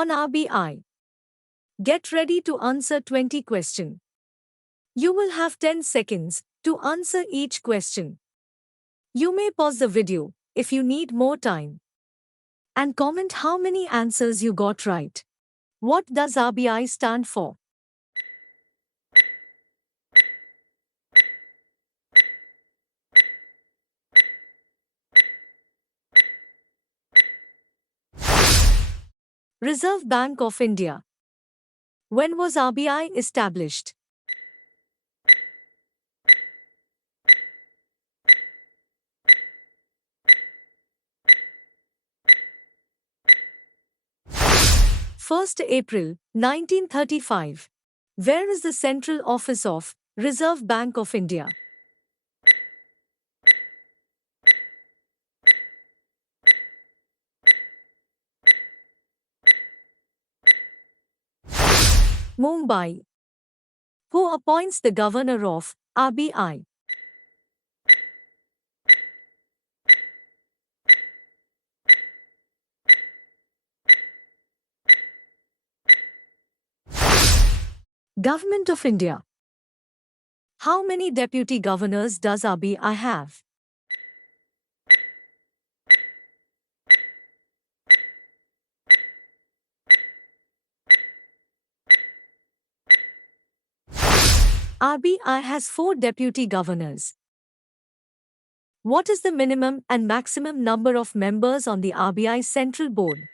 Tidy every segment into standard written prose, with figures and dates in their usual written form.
On RBI. Get ready to answer 20 questions. You will have 10 seconds to answer each question. You may pause the video if you need more time. And comment how many answers you got right. What does RBI stand for? Reserve Bank of India. When was RBI established? First April 1935. Where is the central office of Reserve Bank of India? Mumbai. Who appoints the governor of RBI? Government of India. How many deputy governors does RBI have? RBI has 4 deputy governors. What is the minimum and maximum number of members on the RBI Central Board?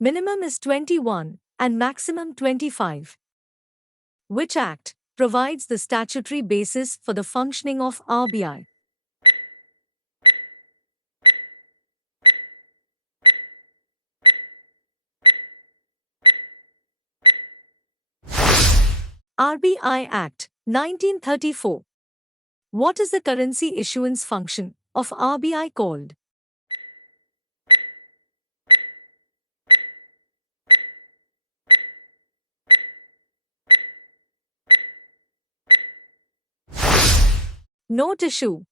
Minimum is 21 and maximum 25. Which act provides the statutory basis for the functioning of RBI? RBI Act 1934. What is the currency issuance function of RBI called? Note issue.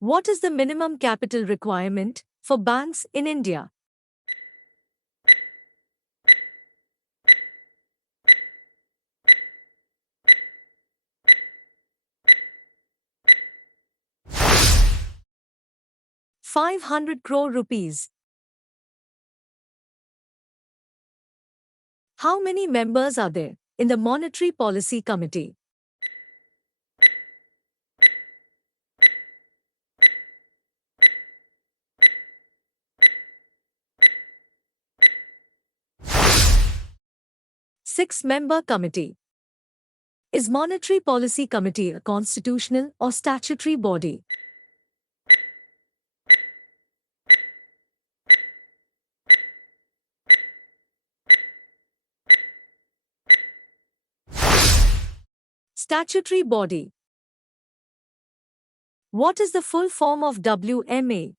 What is the minimum capital requirement for banks in India? ₹500 crore. How many members are there in the Monetary Policy Committee? Six-member committee. Is Monetary Policy Committee a constitutional or statutory body? Statutory body. What is the full form of WMA?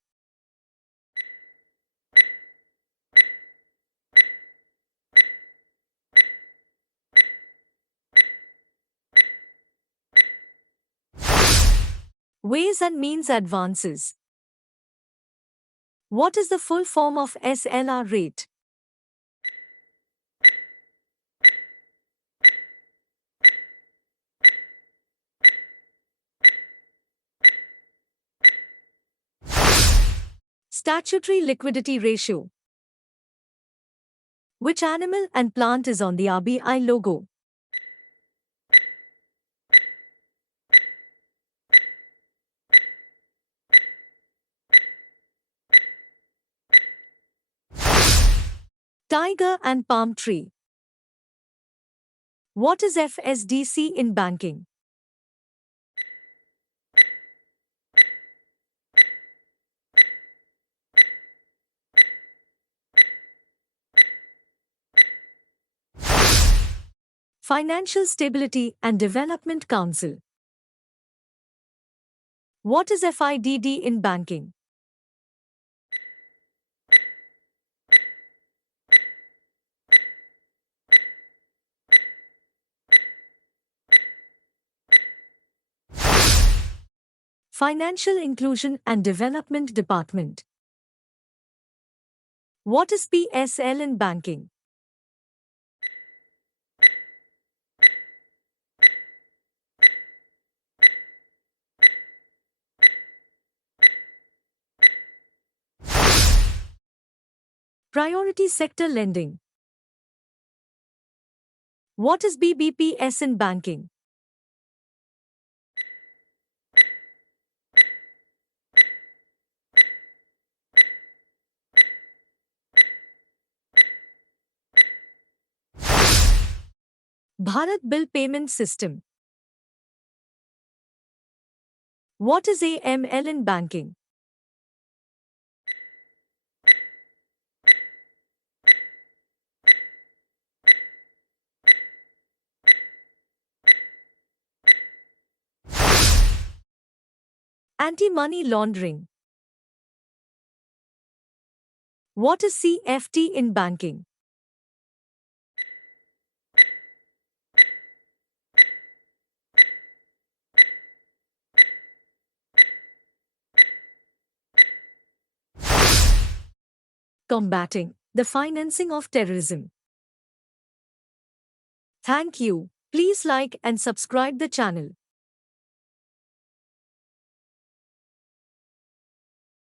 Ways and Means Advances. What is the full form of SLR rate? Statutory liquidity ratio. Which animal and plant is on the RBI logo? Tiger and palm tree. What is FSDC in banking? Financial Stability and Development Council. What is FIDD in banking? Financial Inclusion and Development Department. What is PSL in banking? Priority Sector Lending. What is BBPS in banking? Bharat Bill Payment System. What is AML in banking? Anti-money laundering. What is CFT in banking? Combating the financing of terrorism. Thank you. Please like and subscribe the channel.